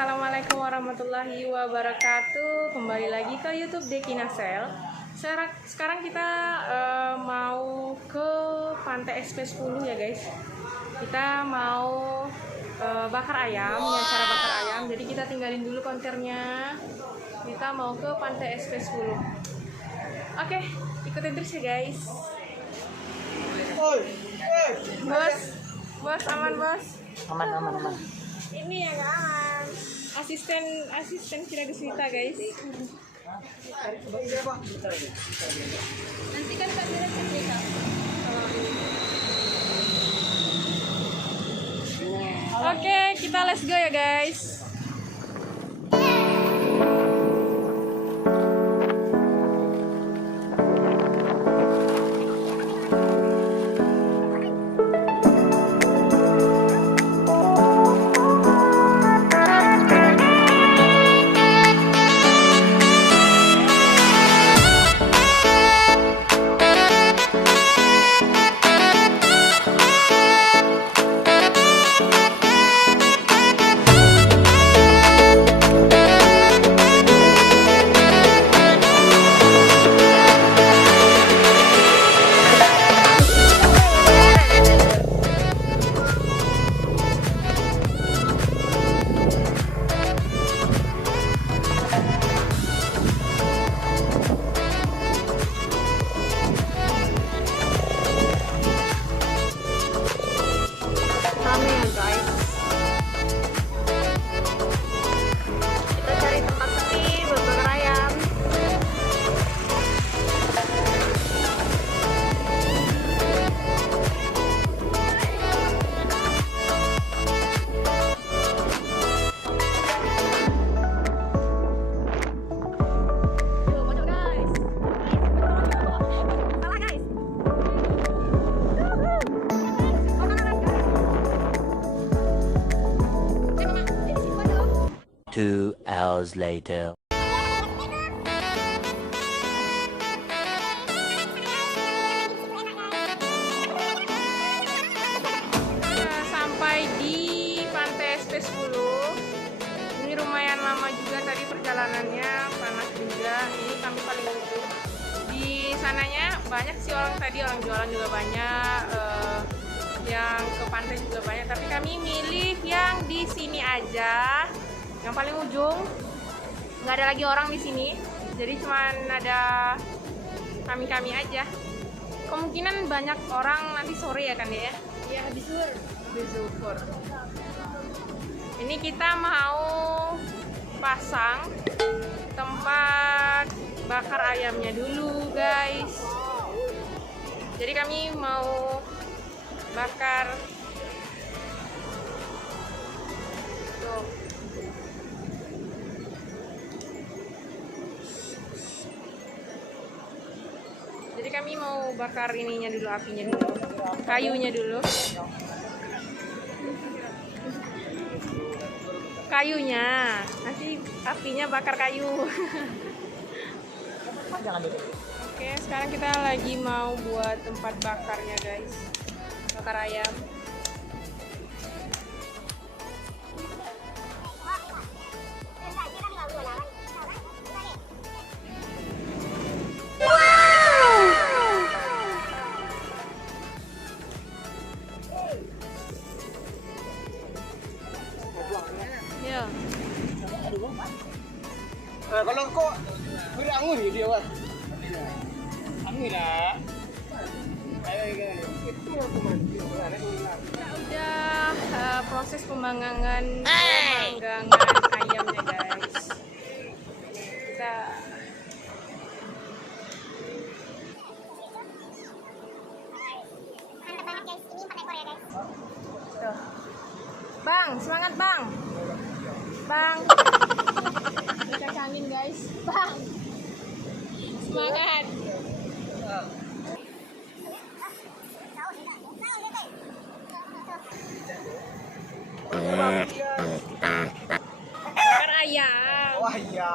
Assalamualaikum warahmatullahi wabarakatuh. Kembali lagi ke YouTube Dekinasel. Sekarang kita mau ke Pantai SP10 ya guys. Kita mau bakar ayam, ya cara bakar ayam. Jadi kita tinggalin dulu konternya. Kita mau ke Pantai SP10. Oke, ikutin terus ya guys. Bos, aman bos? Aman. Ini yang aman. Asisten kira Deswita guys. Nanti kan kamera cerita. Oke, kita let's go ya guys. Two hours later. Sampai di Pantai SP10. Ini lumayan lama juga tadi perjalanannya, panas juga. Ini kami paling ujung. Di sananya banyak sih orang tadi, orang jualan juga banyak, yang ke pantai juga banyak. Tapi kami milih yang di sini aja, yang paling ujung. Nggak ada lagi orang di sini, jadi cuman ada kami aja. Kemungkinan banyak orang nanti sore ya kan ya? Iya, habis zuhur. Ini kita mau pasang tempat bakar ayamnya dulu guys. Jadi kami mau bakar tuh. Jadi kami mau bakar ininya dulu, apinya dulu, kayunya dulu. Kayunya, nanti apinya bakar kayu. Oke, sekarang kita lagi mau buat tempat bakarnya guys. Bakar ayam. Ya. Kalau kok berangun gitu dia wah. Angin lah. Udah proses pemanggangan ayamnya guys. Kita tuh. Bang, semangat bang. Bang. Kita angin guys. Bang. Semangat. Bakar ayam. Wah iya.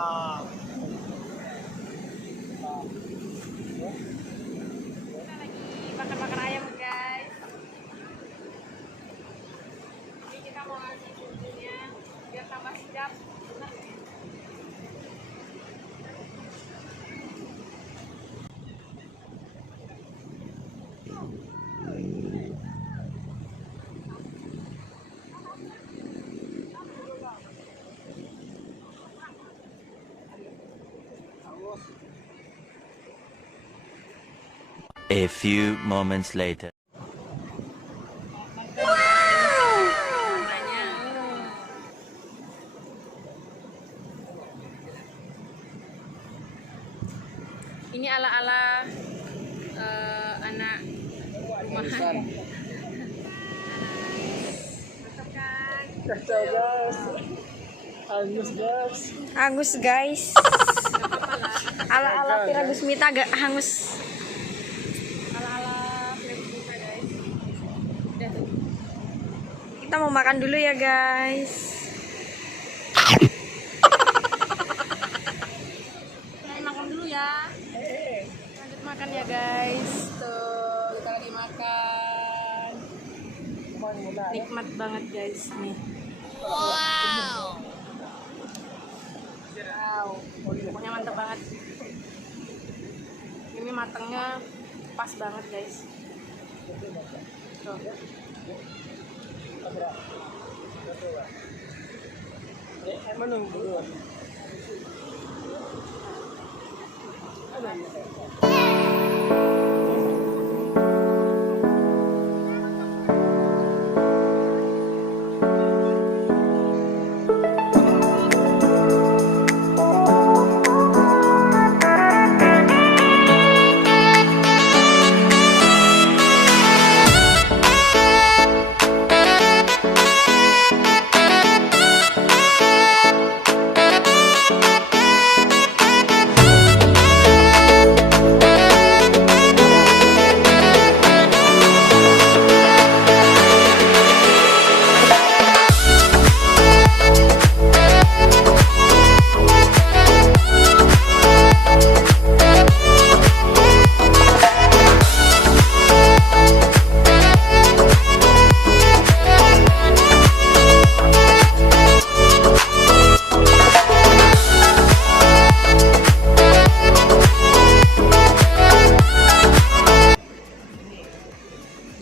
Kita lagi bakar ayam guys. Jadi kita mau ngasih bumbunya biar tambah Siap. A few moments later. Ini ala-ala anak rumahan. Mantap kan? Kacau guys. Hangus guys. Hangus guys. Ala-ala Piragus Mita agak hangus. Ala-ala Fleksita guys. Udah tuh. Kita mau makan dulu ya guys. Kita makan dulu ya. Lanjut makan ya guys. Tuh kita lagi makan. Nikmat banget guys nih. Wow. Pokoknya mantap banget. Ini matangnya pas banget guys. Tuh. Menunggu.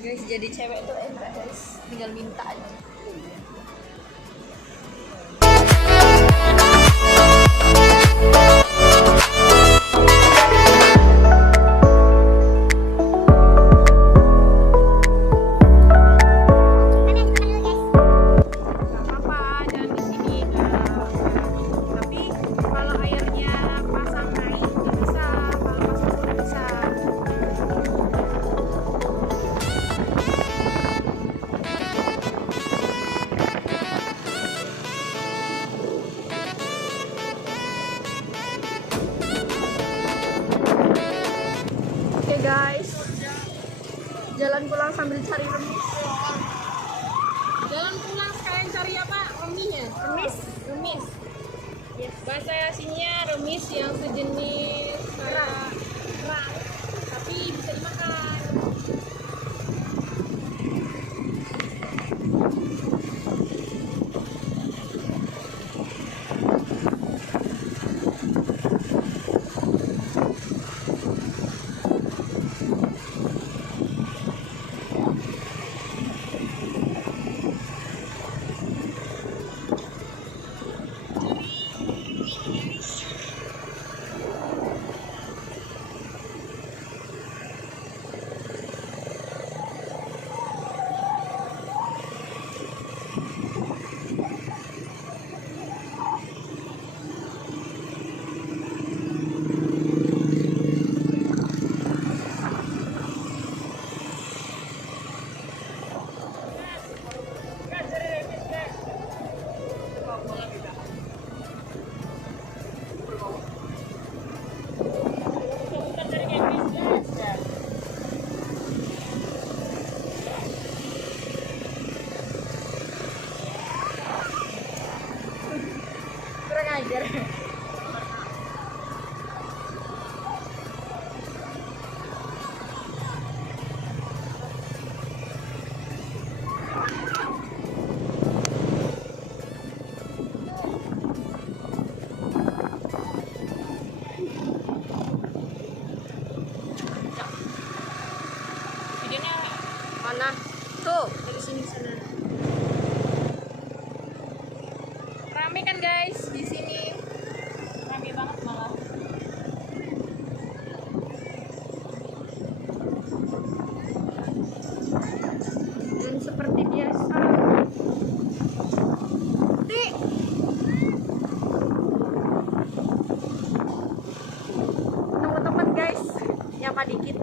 Guys, jadi cewek tuh enak guys. Tinggal minta aja. Nggak apa-apa, jalan di sini. Tapi kalau airnya pasang naik nggak bisa, kalau pasang turun bisa. Oke guys. Jalan pulang sambil cari remis. Jalan pulang sekalian cari apa? Remihnya? Remis. Remis. Bahasa sininya remis yang sejenis kayak kerang, tapi bisa dimakan. Kurang ajar. kan guys di sini. Rame banget malah. Dan seperti biasa. Di teman-teman guys, nyapa dikit.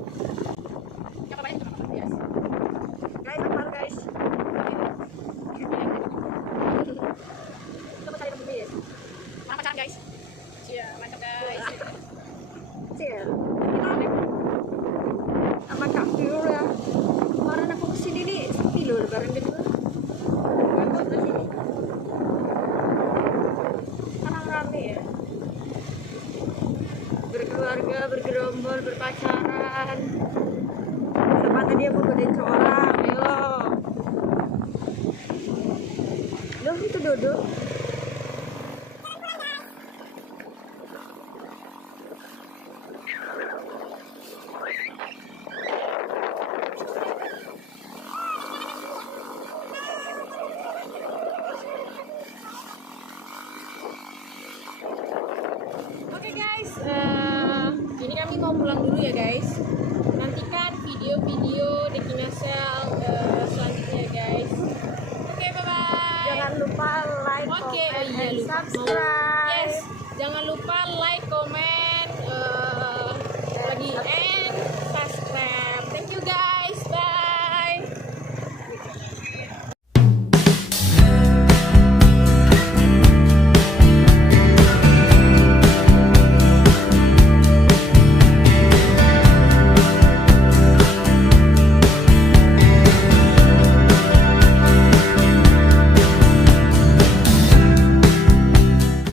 Nyapa banyak teman-teman. Yes. Guys, sabar guys. Kita cari teman guys. Mana pacaran guys? Iya, mantap guys. Cil. Sama Kak Vidio ya. Kemarin aku kesini nih, sepi loh lebaran gitu. Bagus di sini. Sekarang rame ya. Berkeluarga, bergerombol, berpacaran. Siapa tadi aku godain seorang, ayo. Loh, itu Dodo. Oke guys, ini kami mau pulang dulu ya guys. Nantikan video-video Dekinasel selanjutnya guys. Oke, bye-bye. Jangan lupa like, Oke, comment, iya, and lupa. subscribe. Yes, jangan lupa like, comment, lagi